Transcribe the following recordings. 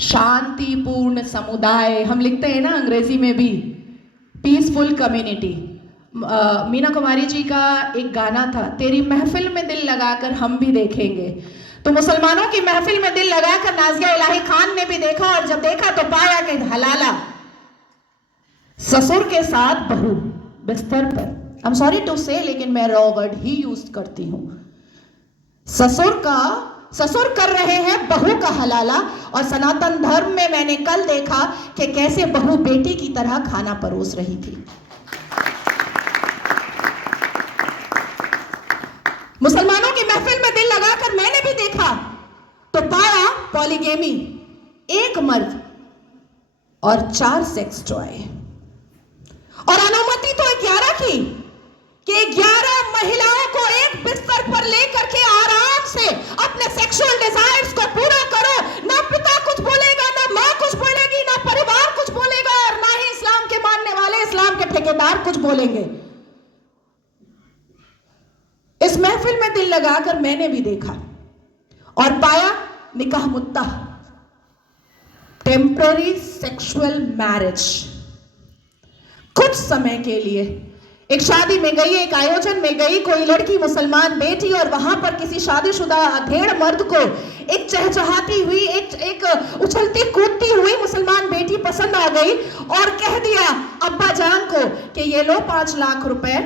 शांतिपूर्ण समुदाय, हम लिखते हैं ना अंग्रेजी में भी, पीसफुल कम्युनिटी। मीना कुमारी जी का एक गाना था, तेरी महफिल में दिल लगाकर हम भी देखेंगे। तो मुसलमानों की महफिल में दिल लगाकर नाज़िया इलाही खान ने भी देखा, और जब देखा तो पाया कि हलाला ससुर के साथ बहू बिस्तर पर, आई एम सॉरी टू से, लेकिन मैं रॉ वर्ड ही यूज करती हूं। ससुर कर रहे हैं बहू का हलाला। और सनातन धर्म में मैंने कल देखा कि कैसे बहू बेटी की तरह खाना परोस रही थी। मुसलमानों की महफिल में दिल लगाकर मैंने भी देखा तो पाया पॉलीगेमी, एक मर्द और 4 सेक्स टॉय। और अनुमति तो 11 की, कि 11 महिलाओं को एक बिस्तर पर लेकर के आराम से अपने सेक्सुअल डिजायर्स को पूरा करो। ना पिता कुछ बोलेगा, ना मां कुछ बोलेगी, ना परिवार कुछ बोलेगा, और ना ही इस्लाम के मानने वाले, इस्लाम के ठेकेदार कुछ बोलेंगे। इस महफिल में दिल लगाकर मैंने भी देखा और पाया निकाह मुत्ता, टेम्पररी सेक्सुअल मैरिज। कुछ समय के लिए एक शादी में गई, एक आयोजन में गई, कोई लड़की मुसलमान बेटी, और वहां पर किसी शादीशुदा अधेड़ मर्द को एक चहचहाती हुई, एक उछलती कूदती हुई मुसलमान बेटी पसंद आ गई और कह दिया अब्बा जान को कि ये लो 5 लाख रुपए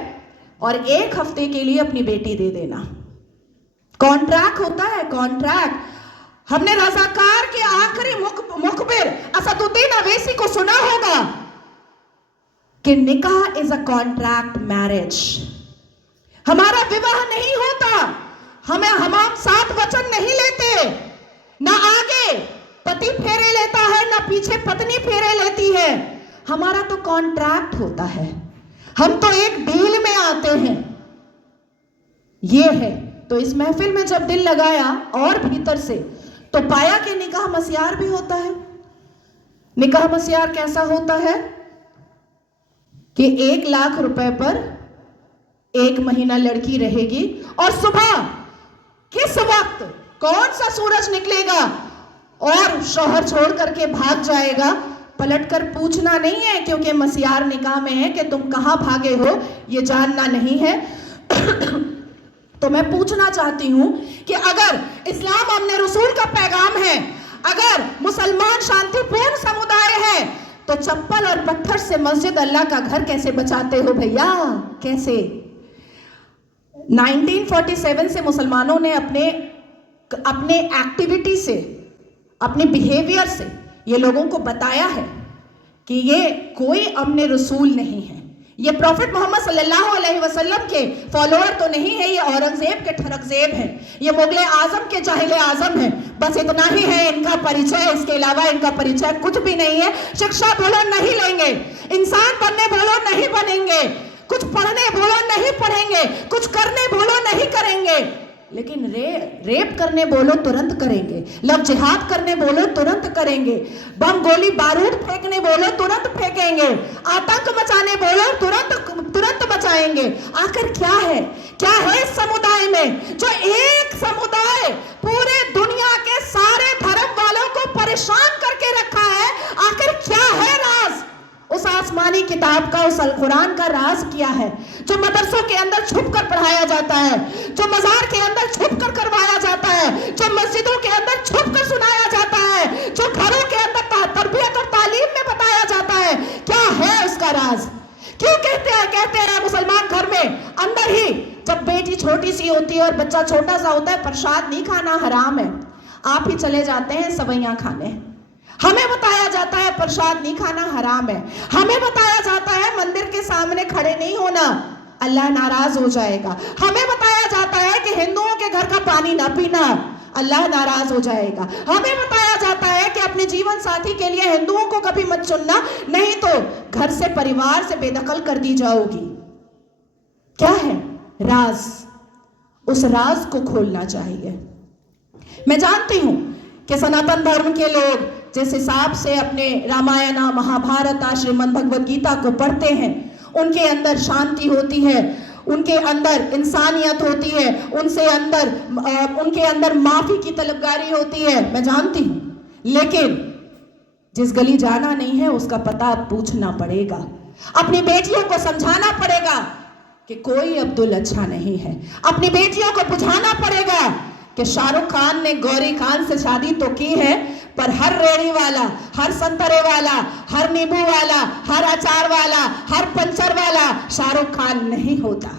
और 1 हफ्ते के लिए अपनी बेटी दे देना। कॉन्ट्रैक्ट होता है, कॉन्ट्रैक्ट। हमने रज़ाकार के आखिरी मुखबिर असदुद्दीन अवैसी को सुना होगा कि निकाह इज अ कॉन्ट्रैक्ट मैरिज। हमारा विवाह नहीं होता, हम 7 वचन नहीं लेते, ना आगे पति फेरे लेता है, ना पीछे पत्नी फेरे लेती है। हमारा तो कॉन्ट्रैक्ट होता है, हम तो एक डील में आते हैं। ये है। तो इस महफिल में जब दिल लगाया और भीतर से, तो पाया कि निकाह मस्यार भी होता है। निकाह मस्यार कैसा होता है कि 1 लाख रुपए पर 1 महीना लड़की रहेगी, और सुबह किस वक्त कौन सा सूरज निकलेगा और शौहर छोड़ करके भाग जाएगा, पलटकर पूछना नहीं है, क्योंकि मस्यार निकाह में है कि तुम कहां भागे हो ये जानना नहीं है। तो मैं पूछना चाहती हूं कि अगर इस्लाम हमने रसूल का पैगाम है, अगर मुसलमान शांतिपूर्ण समुदाय है, तो चप्पल और पत्थर से मस्जिद अल्लाह का घर कैसे बचाते हो भैया? कैसे? 1947 से मुसलमानों ने अपने एक्टिविटी से, अपने बिहेवियर से ये लोगों को बताया है कि ये कोई अमने रसूल नहीं है, ये प्रॉफिट मोहम्मद सल्लल्लाहु अलैहि वसल्लम के फॉलोअर तो नहीं है, ये औरंगजेब के ठरकजेब हैं, ये मुगले आजम के जाहिले आजम हैं। बस इतना ही है इनका परिचय, इसके अलावा इनका परिचय कुछ भी नहीं है। शिक्षा बोलो नहीं लेंगे, इंसान बनने बोलो नहीं बनेंगे, कुछ पढ़ने बोलो नहीं पढ़ेंगे, कुछ करने बोलो नहीं करेंगे, लेकिन रेप करने बोलो तुरंत करेंगे, लव जिहाद करने बोलो तुरंत करेंगे, बम गोली बारूद फेंकने बोलो तुरंत फेंकेंगे, आतंक मचाने बोलो तुरंत मचाएंगे। आखिर क्या है इस समुदाय में, जो एक समुदाय पूरे दुनिया के सारे धर्म वालों को परेशान करके रखा है? आखिर क्या है राज उस आसमानी किताब का, उस अल कुरान का राज क्या है, जो मदरसों के अंदर छुप कर पढ़ाया जाता है, जो मजार के अंदर छुप कर करवाया जाता है, जो मस्जिदों के अंदर छुप कर सुनाया जाता है, जो घरों के अंदर तरबियत और तालीम में बताया जाता है? क्या है उसका राज? क्यों कहते हैं मुसलमान घर में अंदर ही, जब बेटी छोटी सी होती है और बच्चा छोटा सा होता है, प्रसाद नहीं खाना हराम है, आप ही चले जाते हैं सवैयां खाने। हमें बताया जाता है प्रसाद नहीं खाना हराम है, हमें बताया जाता है मंदिर के सामने खड़े नहीं होना, अल्लाह नाराज हो जाएगा, हमें बताया जाता है कि हिंदुओं के घर का पानी ना पीना, अल्लाह नाराज हो जाएगा, हमें बताया जाता है कि अपने जीवन साथी के लिए हिंदुओं को कभी मत चुनना, नहीं तो घर से, परिवार से बेदखल कर दी जाओगी। क्या है राज? उस राज को खोलना चाहिए। मैं जानती हूं कि सनातन धर्म के लोग जिस हिसाब से अपने रामायण, महाभारत, श्रीमद् भगवद गीता को पढ़ते हैं, उनके अंदर शांति होती है, उनके अंदर इंसानियत होती है, उनके अंदर माफी की तलबगारी होती है, मैं जानती हूं। लेकिन जिस गली जाना नहीं है उसका पता अब पूछना पड़ेगा। अपनी बेटियों को समझाना पड़ेगा कि कोई अब्दुल अच्छा नहीं है। अपनी बेटियों को बुझाना पड़ेगा कि शाहरुख खान ने गौरी खान से शादी तो की है, पर हर रेड़ी वाला, हर संतरे वाला, हर नींबू वाला, हर अचार वाला, हर पंचर वाला शाहरुख खान नहीं होता।